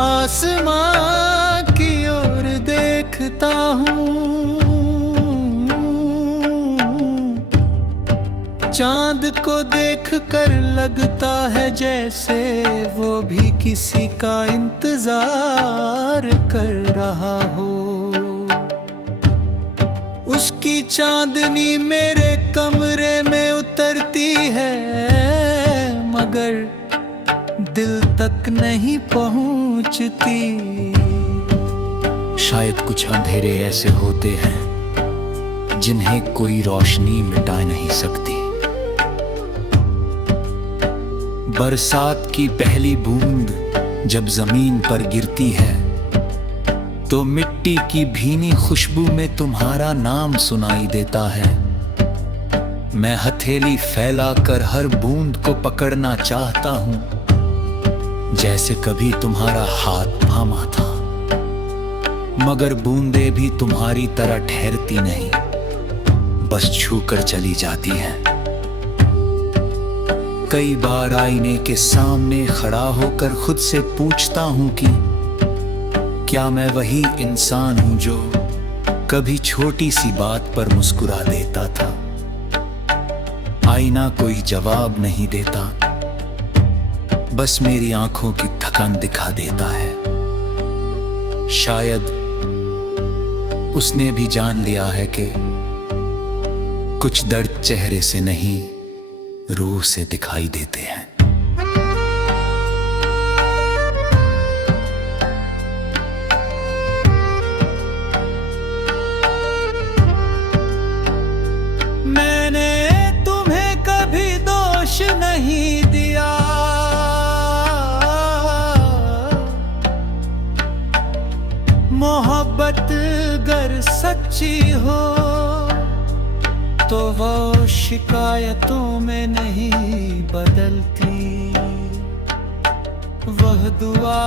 आसमां की ओर देखता हूँ, चांद को देखकर लगता है जैसे वो भी किसी का इंतजार कर रहा हो। उसकी चांदनी मेरे कमरे में उतरती है, मगर दिल तक नहीं पहुंचती। शायद कुछ अंधेरे ऐसे होते हैं जिन्हें कोई रोशनी मिटा नहीं सकती। बरसात की पहली बूंद जब जमीन पर गिरती है तो मिट्टी की भीनी खुशबू में तुम्हारा नाम सुनाई देता है। मैं हथेली फैलाकर हर बूंद को पकड़ना चाहता हूं, जैसे कभी तुम्हारा हाथ थामा था, मगर बूंदें भी तुम्हारी तरह ठहरती नहीं, बस छूकर चली जाती हैं। कई बार आईने के सामने खड़ा होकर खुद से पूछता हूं कि क्या मैं वही इंसान हूं जो कभी छोटी सी बात पर मुस्कुरा देता था। आईना कोई जवाब नहीं देता, बस मेरी आंखों की थकान दिखा देता है। शायद उसने भी जान लिया है कि कुछ दर्द चेहरे से नहीं, रूह से दिखाई देते हैं। मैंने तुम्हें कभी दोष नहीं दिया, मोहब्बत गर सच्ची हो तो वो शिकायतों में नहीं बदलती, वह दुआ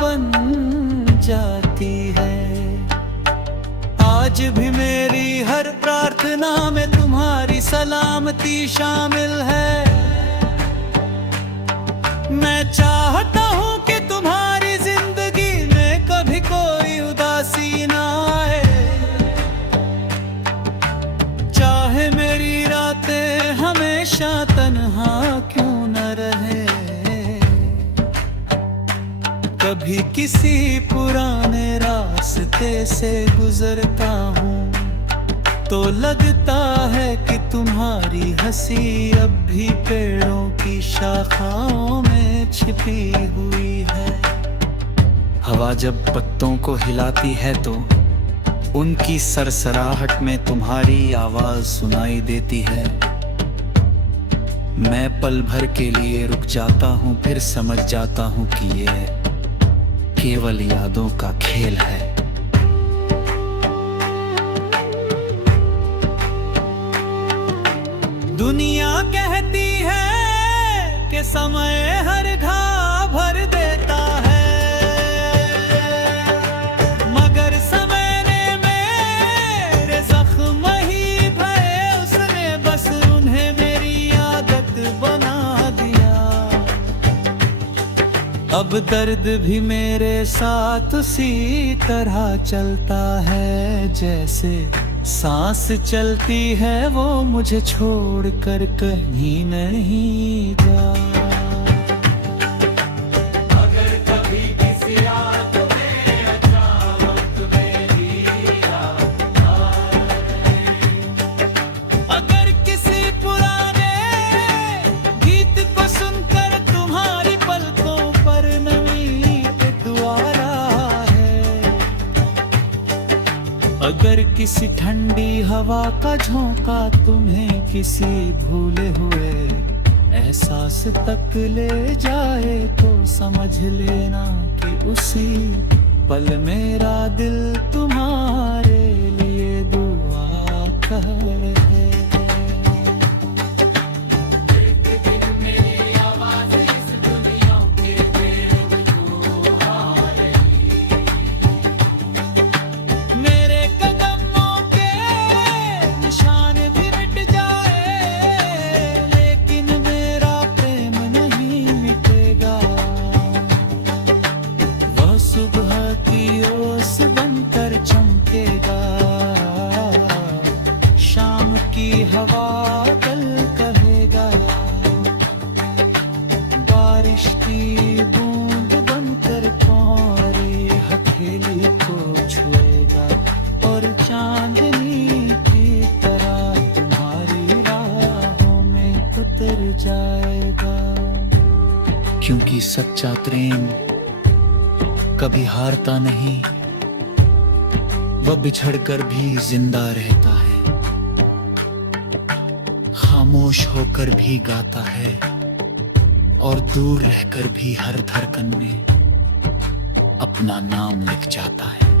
बन जाती है। आज भी मेरी हर प्रार्थना में तुम्हारी सलामती शामिल है। मैं चाहता हूँ कि तुम्हारी जिंदगी में कभी कोई उदासी ना आए, चाहे मेरी रातें हमेशा तन्हा क्यों न रहे। कभी किसी पुराने रास्ते से गुजरता हूँ तो लगता है कि तुम्हारी हंसी अब भी पेड़ों की शाखाओं में छिपी हुई है। हवा जब पत्तों को हिलाती है तो उनकी सरसराहट में तुम्हारी आवाज सुनाई देती है। मैं पल भर के लिए रुक जाता हूँ, फिर समझ जाता हूँ कि ये केवल यादों का खेल है। दुनिया कहती है कि समय हर घाव भर देता है, मगर समय ने मेरे जख्म ही भरे, उसने बस उन्हें मेरी आदत बना दिया। अब दर्द भी मेरे साथ उसी तरह चलता है जैसे सांस चलती है, वो मुझे छोड़कर कहीं नहीं जा। अगर कभी किसी याद में अचानक मेरी याद आए, अगर किसी पुराने गीत को सुनकर तुम्हारी पलकों पर नमी दोबारा है, अगर किसी ठंडी हवा का झोंका तुम्हें किसी भूले हुए एहसास तक ले जाए, तो समझ लेना कि उसी पल मेरा दिल तुम्हारे लिए दुआ कर है। क्योंकि सच्चा प्रेम कभी हारता नहीं, वह बिछड़कर भी जिंदा रहता है, खामोश होकर भी गाता है और दूर रहकर भी हर धड़कन में अपना नाम लिख जाता है।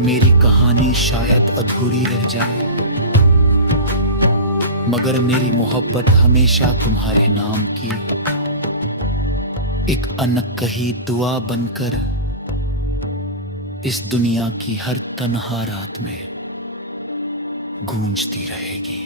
मेरी कहानी शायद अधूरी रह जाए, मगर मेरी मोहब्बत हमेशा तुम्हारे नाम की एक अनकही दुआ बनकर इस दुनिया की हर तन्हा रात में गूंजती रहेगी।